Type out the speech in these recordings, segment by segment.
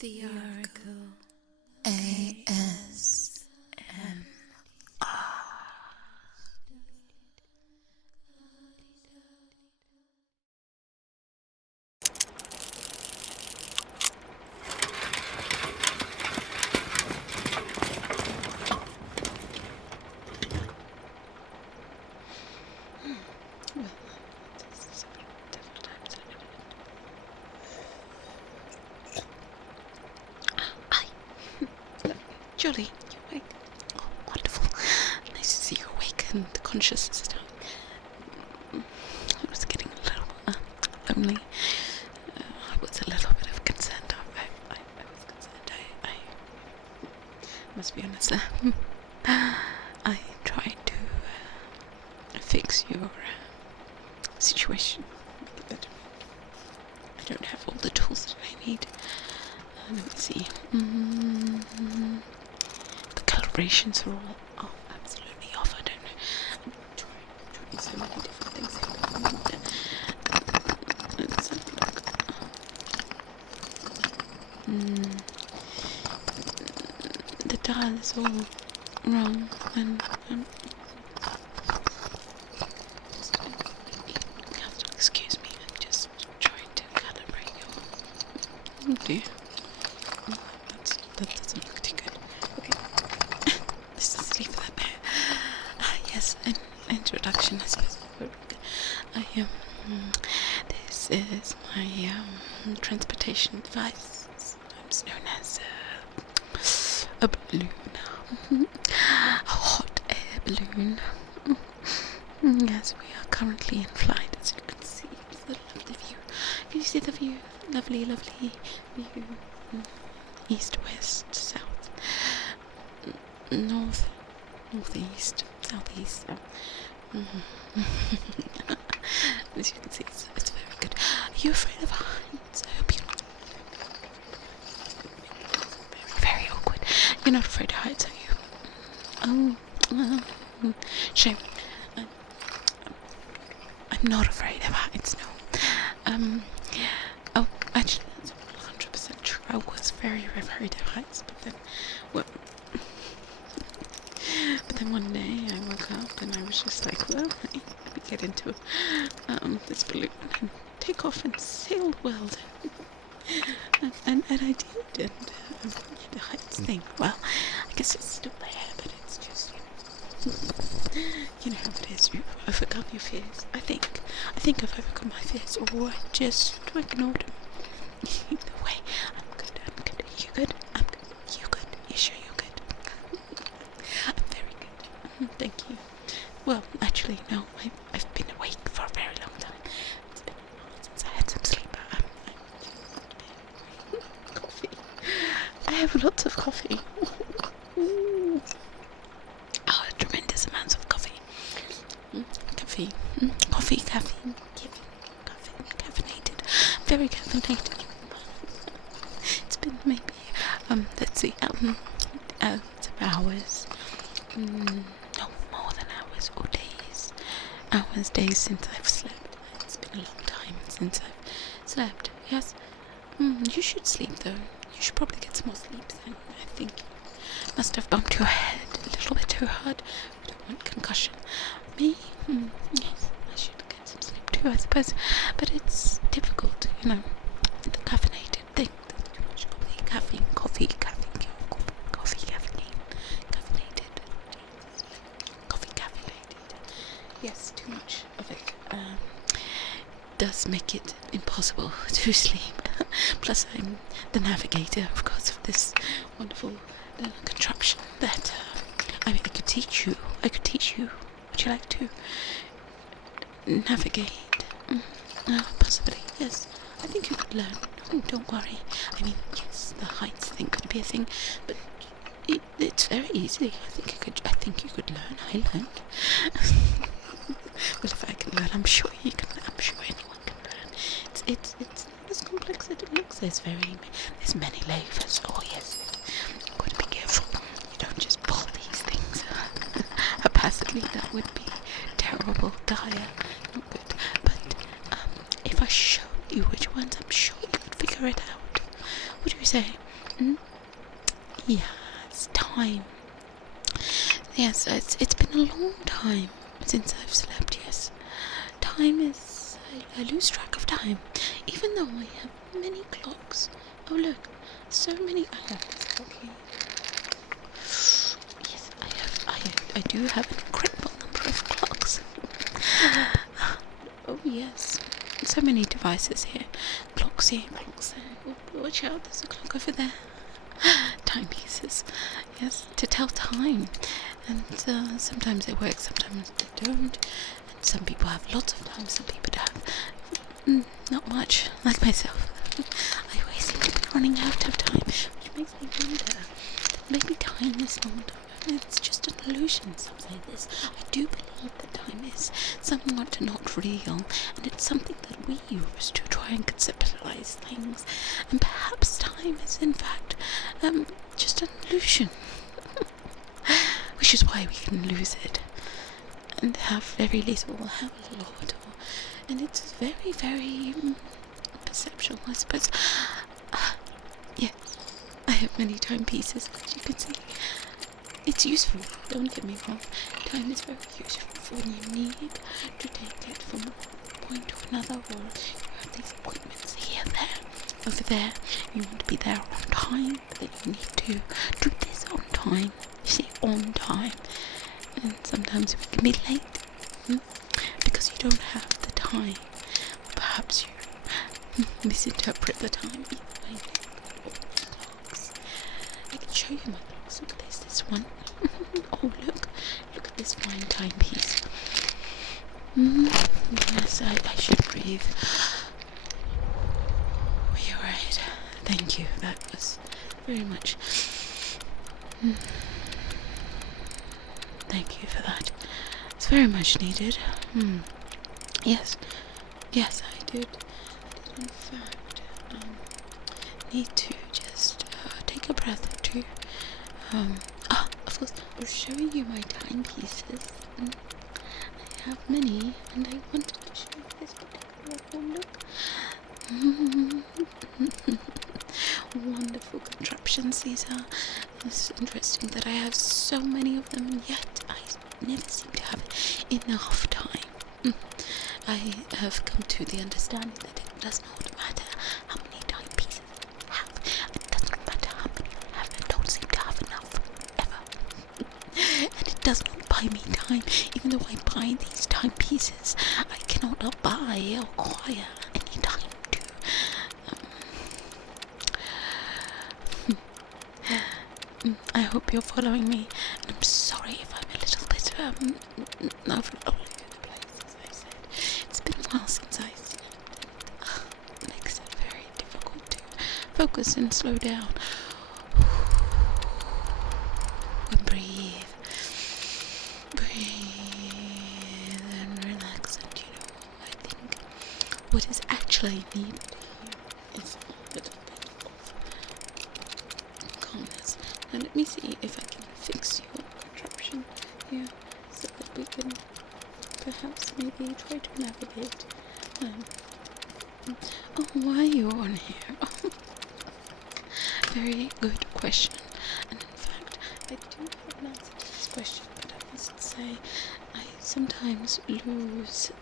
The Oracle. ASMR. Jolly, you're awake. Oh, wonderful. Nice to see you awake and conscious this time. I was getting a little lonely. I was a little bit of concerned. I was concerned. I must be honest there. I tried to fix your situation a little bit. I don't have all the tools that I need. Let me see. The calibrations are all absolutely off. I don't know. I'm trying so many different things here. Let's have a look. The dial is all wrong, and just you have to excuse me. I'm just trying to calibrate your. Oh dear. That doesn't look too good. Okay. This is leave that there. Yes, an introduction, I suppose. This is my transportation device, sometimes known as a balloon. A hot air balloon. Yes, we are currently in flight, as you can see. It's a lovely view. Can you see the view? Lovely, lovely view. East, west, south, north, northeast, southeast. As you can see, it's very good. Are you afraid of heights? I hope you're not. Very, very awkward. You're not afraid of heights, are you? Oh, shame. I'm not afraid of heights, no. Oh, actually, that's 100% true. I was very, very afraid of heights, but then one day I woke up and I was just like, well, let me get into this balloon and take off and sail the world. and I did, and the heights thing, well, I guess it's still there, but it's just, you know how it is, you overcome your fears. I think I've overcome my fears, or I just ignored them. Either way, I'm good. Are you good? I'm good. You good? You sure you're good? I'm very good. Thank you. Well, actually, no, I've been awake for a very long time. It's been a while since I had some sleep. Coffee. I have lots of coffee. Oh, tremendous amounts of coffee. Coffee, caffeine, caffeinated. Very caffeinated. It's been maybe, let's see, some hours. No, more than hours, or days. Days since I've slept. It's been a long time since I've slept. Yes. You should sleep though. You should probably get some more sleep then. I think you must have bumped your head a little bit too hard. We don't want concussion. Me? Yes, I should get some sleep too, I suppose. But it's difficult, the caffeinated thing. There's too much caffeine, caffeinated. Coffee caffeinated. Yes, too much of it does make it impossible to sleep. Plus, I'm the navigator, of course, of this wonderful contraption that I could teach you. Would you like to navigate? Possibly, yes. I think you could learn. Oh, don't worry. Yes, the heights thing could be a thing, but it's very easy. I think you could learn. I learned. Well, if I can learn, I'm sure you can. I'm sure anyone can learn. It's not as complex as it looks. There's many layers. Oh yes, you've got to be careful. You don't just pull these things haphazardly. That would be terrible, dire, not good. But if I show you which ones, I'm sure you could figure it out. What do you say? Yes, time. Yes, it's been a long time since I've slept, yes. Time is... I lose track of time, even though I have many clocks. Oh look, so many... I have this clock here. Yes, I do have an incredible number of clocks. Oh yes, so many devices here. Clocks here, clocks there. Oh, watch out, there's a clock over there. Timepieces, yes, to tell time. And sometimes they work, sometimes they don't. And some people have lots of time, some people have not much, like myself. I always seem to be running out of time, which makes me wonder that maybe time is not... It's just an illusion, some say this. I do believe that time is somewhat not real, and it's something that we use to try and conceptualize things. And perhaps time is, in fact, just an illusion. Which is why we can lose it, and have very little, or have a lot, and it's very, very perceptual, I suppose. Yes, I have many timepieces, as you can see. It's useful, don't get me wrong. Time is very useful for when you need to take it from one point to another, or you have these appointments here, there, over there. You want to be there on time, but then you need to do this on time. You see, on time. And sometimes we can be late because you don't have the time. Or perhaps you misinterpret the time. I can show you my clocks. Look at this one. Oh, look at this fine timepiece. Yes, I should breathe. You're right. Thank you. That was very much. Thank you for that. It's very much needed. Yes, I did in fact need to just take a breath or two. Of course, I was showing you my timepieces. I have many, and I wanted to show you this particular one. Look. Wonderful contraptions these are. It's interesting that I have so many of them, and yet I never seem to have enough time. I have come to the understanding that it does not matter how many timepieces I have. It does not matter how many I have. I don't seem to have enough, ever. And it does not buy me time. Even though I buy these timepieces, I cannot buy or acquire any time to... I hope you're following me, and I'm sorry if I'm a little bit over all over the place, as I said. It's been a while since I've seen it. It makes it very difficult to focus and slow down. And breathe and relax, and I think what is actually needed here is a little bit of calmness. Now let me see if I can fix your contraption here, so that we can perhaps maybe try to navigate. Why are you on here? Very good question. And in fact, I do have an answer to this question, but I must say I sometimes lose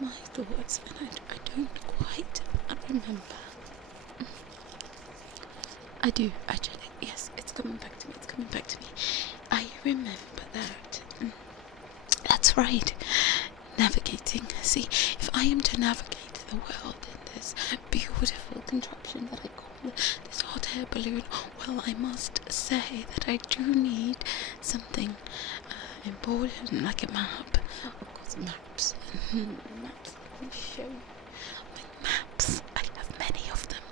my thoughts, and I don't quite remember. I do, actually. Yes, it's coming back to me. I remember that. That's right. Navigating. See, if I am to navigate the world in this beautiful contraption that I call this hot air balloon, well, I must say that I do need something important, like a map. Of course, maps. Maps. Let me show you my maps. I have many of them.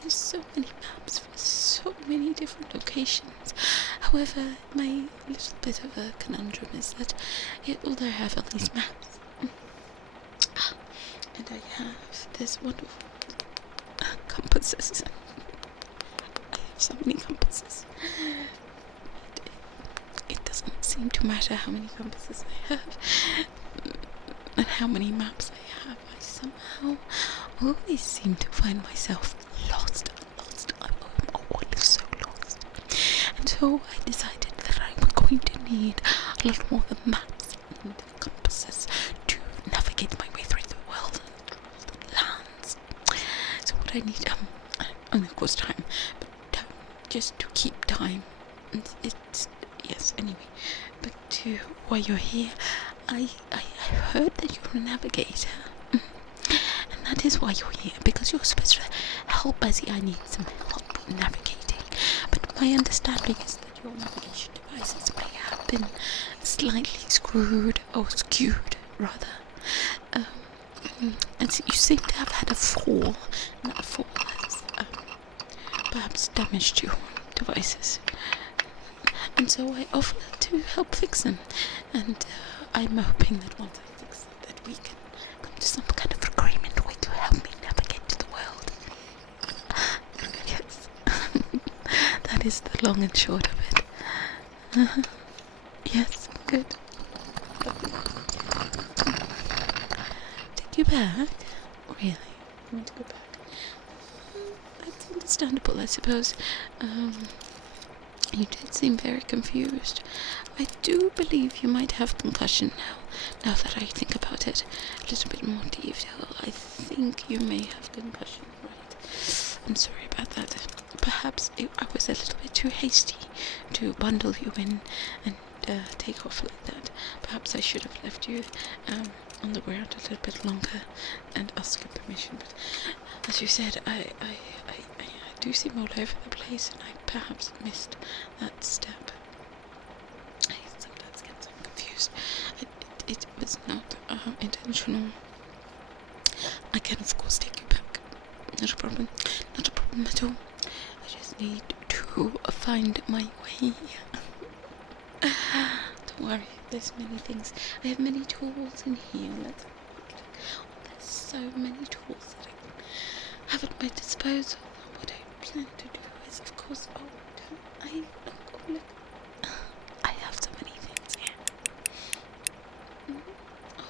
There's so many maps for so many different locations. However, my little bit of a conundrum is that although I have all these maps, and I have this wonderful compasses. I have so many compasses. It doesn't seem to matter how many compasses I have and how many maps I have. I somehow always seem to find myself lost. And so I decided that I was going to need a lot more than maps and compasses to navigate my way through the world and through the lands. So what I need, and of course time, but just to keep time. And it's, yes, anyway, but while you're here, I heard that you're a navigator. And that is why you're here, because you're supposed to help 𝗦𝗧𝗖𝗓𝗏. I need some help navigating. But my understanding is that your navigation devices may have been slightly screwed, or skewed, rather. And so you seem to have had a fall, and that fall has perhaps damaged your devices. And so I offer to help fix them. And I'm hoping that once I fix them, that we can come to some kind of agreement where you help me navigate the world. Yes. That is the long and short of it. Yes, good. Take you back? Really? You want to go back? That's understandable, I suppose. You did seem very confused. I do believe you might have concussion now that I think about it a little bit more detail. I think you may have concussion, right? I'm sorry about that. Perhaps I was a little bit too hasty to bundle you in and take off like that. Perhaps I should have left you on the ground a little bit longer and asked your permission. But as you said, I do seem all over the place, and I perhaps missed that step. I sometimes get so confused. It was not intentional. I can of course take you back. Not a problem. Not a problem at all. I just need to find my way. Don't worry, there's many things. I have many tools in here. Let's look. There's so many tools that I have at my disposal. What I plan to do is, of course, look. I have so many things here.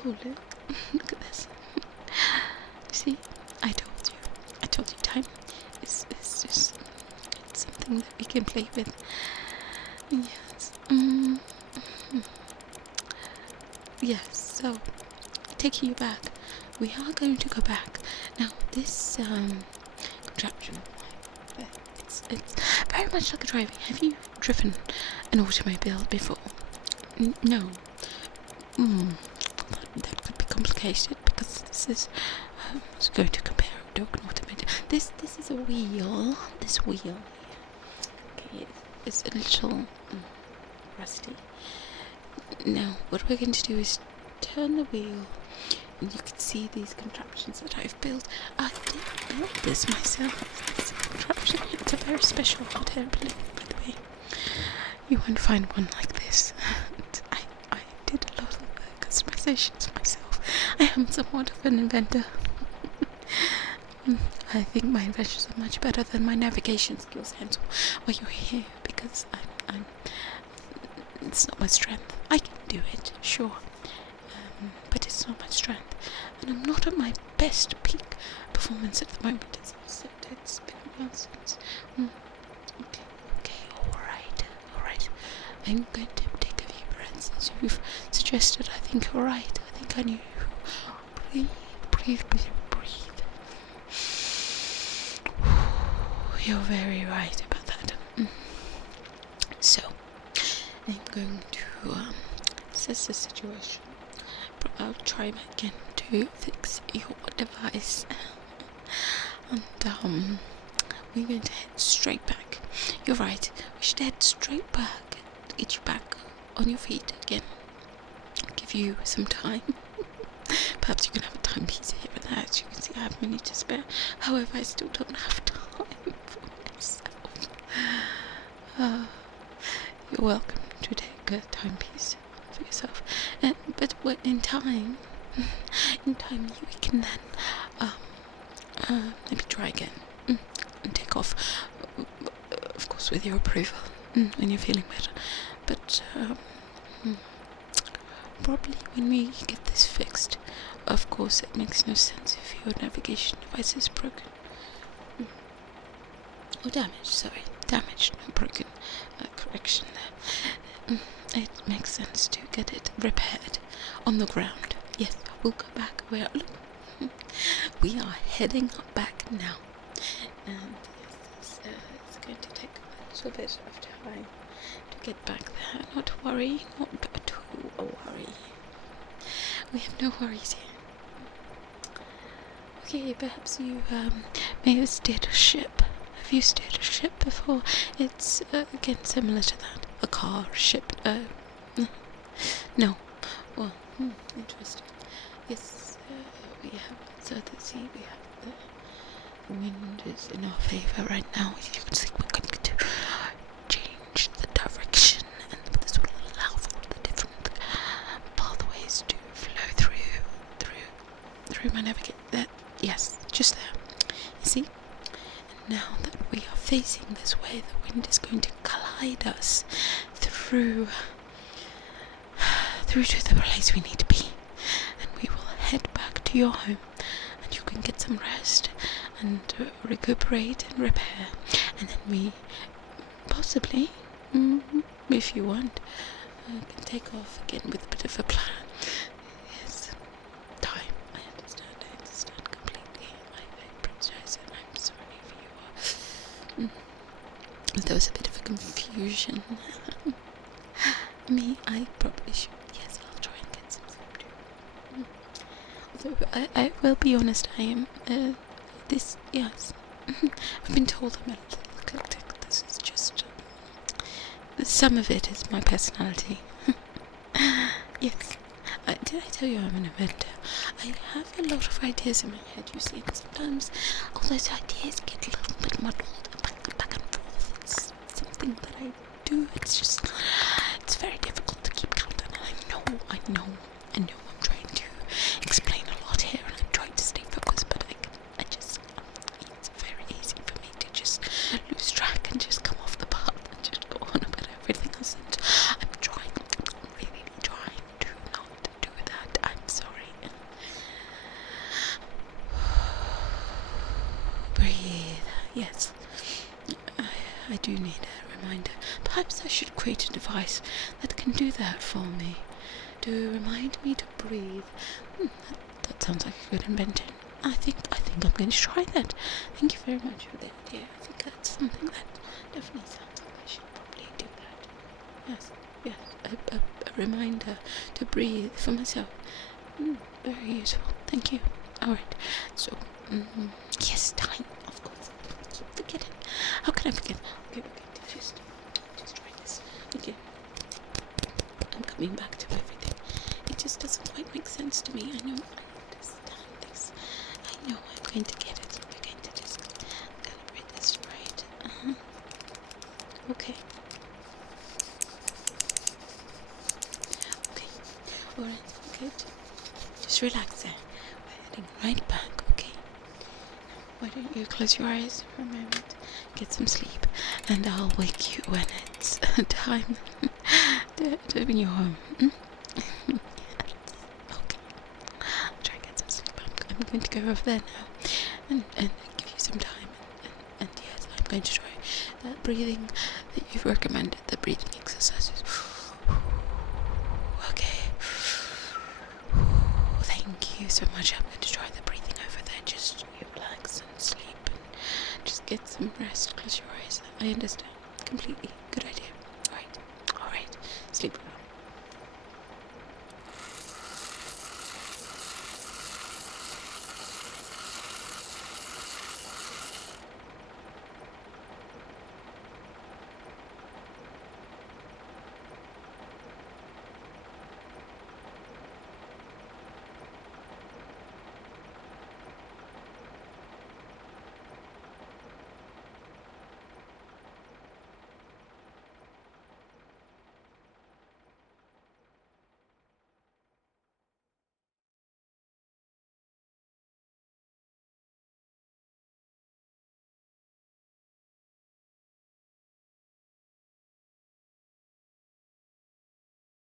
Oh, look. Look at this. See, I told you time is just something that we can play with. Yes. Yes, so taking you back, we are going to go back. Now this contraption, it's very much like a driving. Have you driven an automobile before? No. That could be complicated, because this is I was going to compare a dog and automobile. This is a wheel. This wheel here. Okay, it's a little rusty. Now, what we're going to do is turn the wheel, and you can see these contraptions that I've built. I didn't build this myself. This contraption, it's a very special hot air balloon, by the way. You won't find one like this. I did a lot of customizations myself. I am somewhat of an inventor. I think my inventions are much better than my navigation skills, hence why you're here, because I'm it's not my strength. I can do it, sure, but it's not my strength, and I'm not at my best peak performance at the moment. As I said, it's been a while since. Okay, all right. I'm going to take a few breaths as you've suggested. I think you're right. I think I knew you. Breathe. You're very right about that. So, I'm going to assess the situation. I'll try again to fix your device. And we're going to head straight back. You're right. We should head straight back and get you back on your feet again. I'll give you some time. Perhaps you can have a timepiece here and there. As you can see, I have many to spare. However, I still don't have time for myself. You're welcome to take a timepiece for yourself. But in time, we can then maybe try again and take off. Of course, with your approval, when you're feeling better. But probably when we get this fixed, of course, it makes no sense if your navigation device is broken. Or damaged, sorry. damaged, not broken. Correction there. It makes sense to get it repaired on the ground. Yes, we'll go back. We are heading back now. And yes, it's going to take a little bit of time to get back there. Not to worry, not at all a worry. We have no worries here. Okay, perhaps you may have steered a ship. Have you steered a ship before? It's again similar to that. A car, a ship. No. Well, interesting. Yes, we have. So the sea, we have the wind is in our favour right now. As you can see, we're going to change the direction, and this will allow for the different pathways to flow through my navigate. That, yes, just there. You see? And now that we are facing this way, the wind is going to glide us through to the place we need to be, and we will head back to your home, and you can get some rest and recuperate and repair, and then we possibly, if you want, can take off again with a bit of a plan. Yes, time. I understand completely. I apologize, and I'm sorry if you are. There was a bit of a confusion. I probably should. Yes, I'll try and get some sleep too. Although I will be honest, I am yes. I've been told I'm a little eclectic. This is just some of it is my personality. Yes. Did I tell you I'm an inventor? I have a lot of ideas in my head, you see, and sometimes all those ideas get a little bit muddled back and forth. It's something that I do. It's very difficult to keep count, and I know I'm trying to explain a lot here, and I'm trying to stay focused, but it's very easy for me to just lose track and just come off the path and just go on about everything else, and I'm really trying to not do that. I'm sorry. Breathe. Yes. I do need a reminder. Perhaps I should create a device that can do that for me, to remind me to breathe. That sounds like a good invention. I think I'm going to try that. Thank you very much for the idea. I think that's something that definitely sounds like I should probably do that. Yes, a reminder to breathe for myself. Very useful. Thank you. Alright, so, yes, time, of course. I keep forgetting. How can I forget? Okay, just try this. Okay. I'm coming back to everything. It just doesn't quite make sense to me. I know, I understand this. I know I'm going to get it. We're going to just calibrate this right. Okay. Alright, good. Just relax there. We're heading right back, okay? Why don't you close your eyes for a moment, get some sleep, and I'll wake you when it's time to be your home. Yes. Okay. I'll try and get some sleep. I'm going to go over there now and give you some time. And yes, I'm going to try that breathing that you've recommended, the breathing exercises. Okay. Thank you so much. I'm going to try the breathing over there. Just relax and sleep and just get some rest. Close your eyes. I understand completely. Good